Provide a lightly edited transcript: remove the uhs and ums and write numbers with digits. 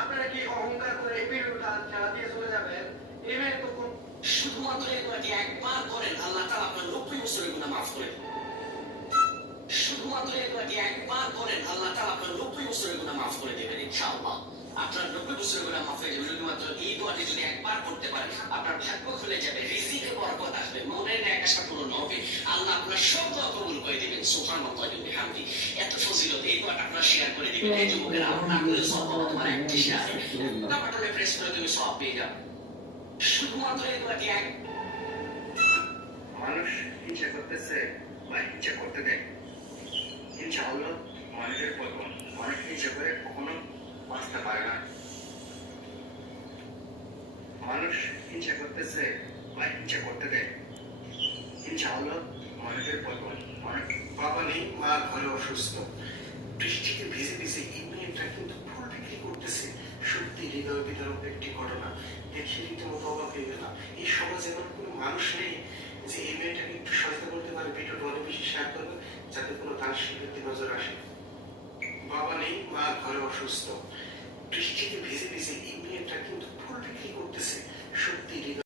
আপনারা কি অহংকার করে এই ভিডিওটা ঠেলা দিয়ে চলে যাবেন? এই মেয়ে তো শুধুমাত্র এই দোয়াটি একবার করেন, আল্লাহ তাআলা আপনার 90 বছরের গুনাহ মাফ করে দেবেন। শুধুমাত্র এই দোয়াটি একবার করেন, আল্লাহ তাআলা আপনার 90 বছরের গুনাহ মাফ করে দেবেন ইনশাআল্লাহ। আপনার 90 বছরের গুনাহ মাফ হয়ে যাবে শুধুমাত্র এই দোয়াটি যদি একবার করতে পারেন। আপনার ভাগ্য খুলে যাবে, রিজিকে বরকত আসবে, মনের এক আশা পূরণ হবে, আল্লাহ আপনার সব দোয়া কবুল করে দিবেন। সুবহানাল্লাহি ওয়া বিহামদিহি। এত ফজিলত, এই দোয়াটা আপনারা শেয়ার করে দিবেন। এই যুবকেরা আমরা করে সওয়াব পাবো তোমার একটি শেয়ারে। না বাটনে প্রেস করে তুমি সওয়াব পেয়ে যাবে। শুধুমাত্র এই দোয়াটি এক মানুষ ইচ্ছা করতেছে বা ইচ্ছা করতে দেয়। ইচ্ছা হলো মানুষের পতন। মানুষ ইচ্ছা করে কখনো বাঁচতে পারে না। মানুষ ইচ্ছা করতেছে বা ইচ্ছা করতে দেয়। ইচ্ছা হলো মানুষের পতন। মানুষ বাবা নেই, মা ঘরে অসুস্থ, বৃষ্টিতে ভিজে ভিজে এই মেয়েটা কিন্তু ফুল বিক্রি করতেছে। সত্যি হৃদয় বিদারক একটি ঘটনা দেখে রীতিমতো অবাক হয়ে গেলাম। এই সমাজে এমন কোনো মানুষ নেই যে এই মেয়েটাকে একটু সহায়তা করতে পারে। ভিডিওটা অনেক বেশি শেয়ার করবে যাতে কোনো দান শিল্পীর নজর আসে। বাবা নেই, মা ঘরে অসুস্থ, বৃষ্টিতে ভিজে ভিজে এই মেয়েটা কিন্তু ফুল বিক্রি করতেছে। সত্যি হৃদয়